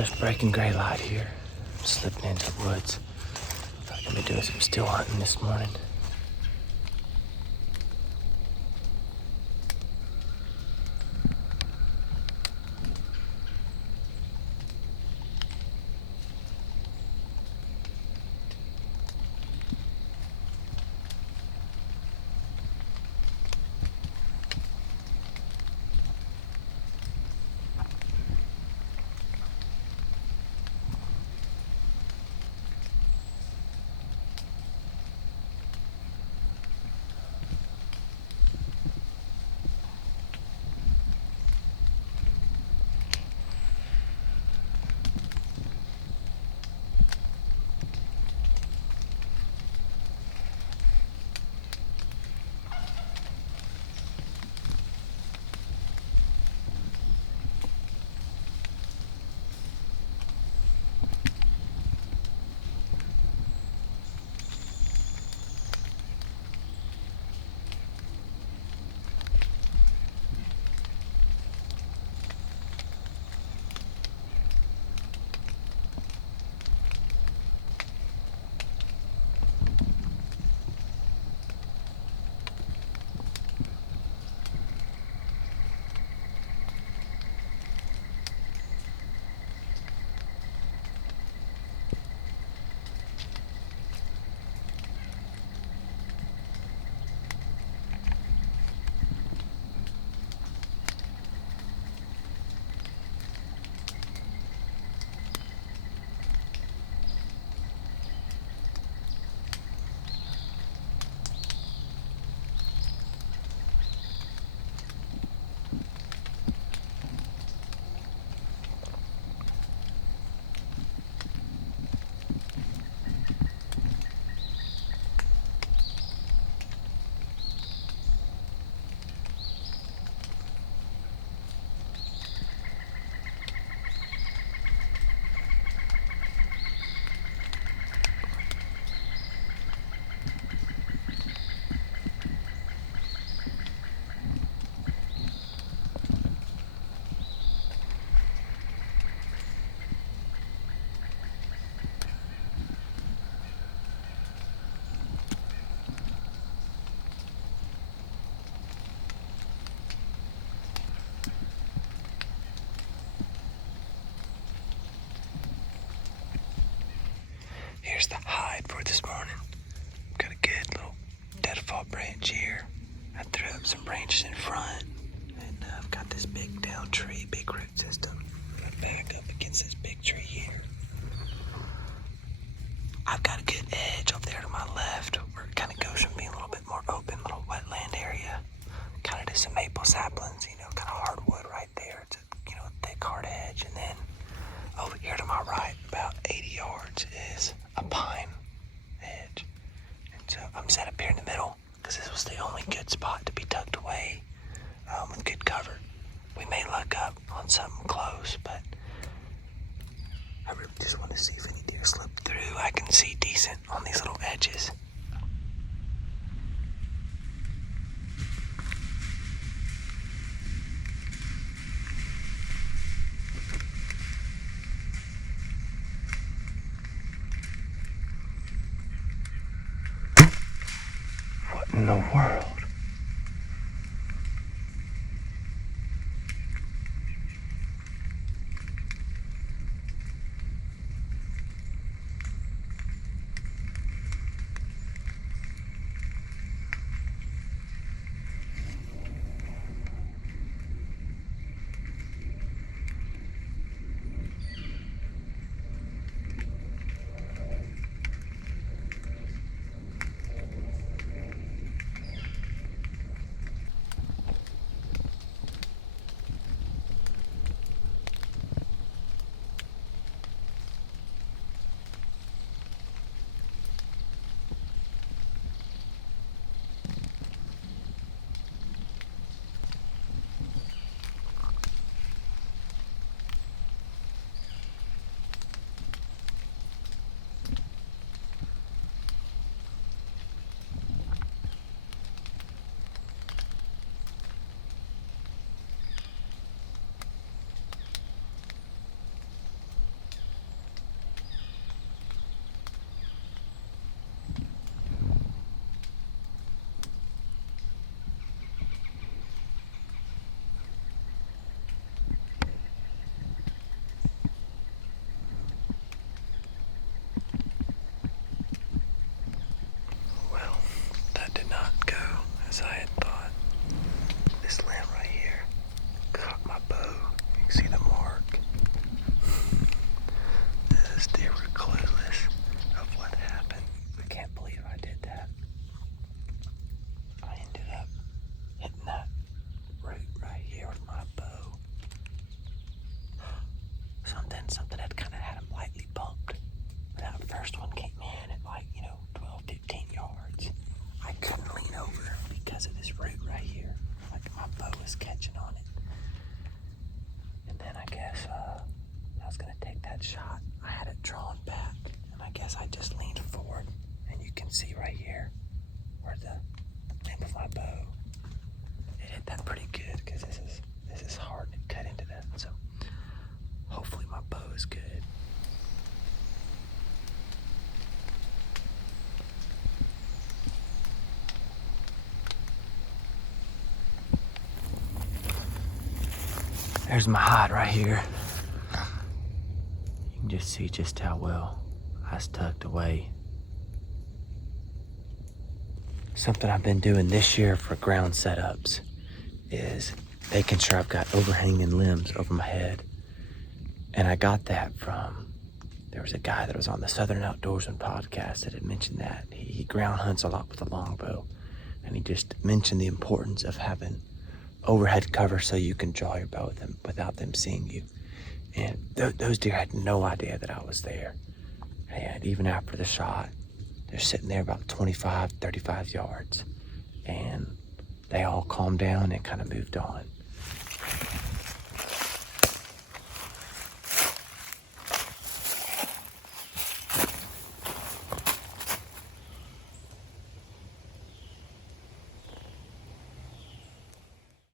just breaking gray light here. I'm slipping into the woods. I'm gonna be doing some still hunting this morning. Here's the hide for this morning. Got a good little deadfall branch here. I threw up some branches in front, and I've got this big down tree, big root system. I'm gonna back up against this big tree here. I've got a good edge over there to my left where it kind of goes from being a little bit more open, little wetland area. Kind of just some maple saplings, kind of hardwood right there. It's a thick, hard edge. And then over here to my right, about 80 yards, is a pine edge. And so I'm set up here in the middle because this was the only good spot to be tucked away with good cover. We may luck up on something close, but I really just want to see if any deer slip through. I can see decent on these little edges. What in the world? as I had thought. This limb right here caught my bow. You can see the mark. Those deer were clueless of what happened. I can't believe I did that. I ended up hitting that root right here with my bow. Something had kind of had him lightly bumped. That first one came in at 12, 15 yards. I couldn't lean over because of this root right here. Like my bow was catching on it. And then I guess I was gonna take that shot. I had it drawn back, and I guess I just leaned forward. And you can see right here where the tip of my bow, it hit that pretty good because this is hard and it cut into that. So hopefully my bow is good. There's my hide right here. You can just see just how well I was tucked away. Something I've been doing this year for ground setups is making sure I've got overhanging limbs over my head. And I got that from, there was a guy that was on the Southern Outdoorsman podcast that had mentioned that. He ground hunts a lot with a longbow. And he just mentioned the importance of having overhead cover so you can draw your bow with them without them seeing you. And those deer had no idea that I was there. And even after the shot, they're sitting there about 25, 35 yards. And they all calmed down and kind of moved on.